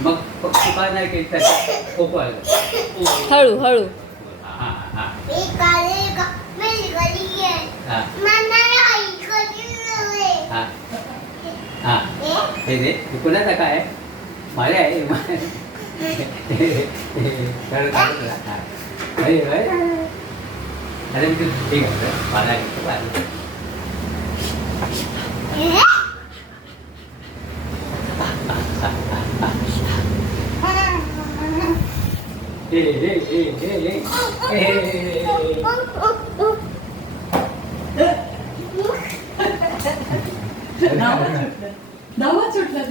मग पप्पा नाही केलं पप्पा हळू हळू हे दे कुणाचा काय माझे आहे अरे मी ठीक आहे मला धावत सुटलं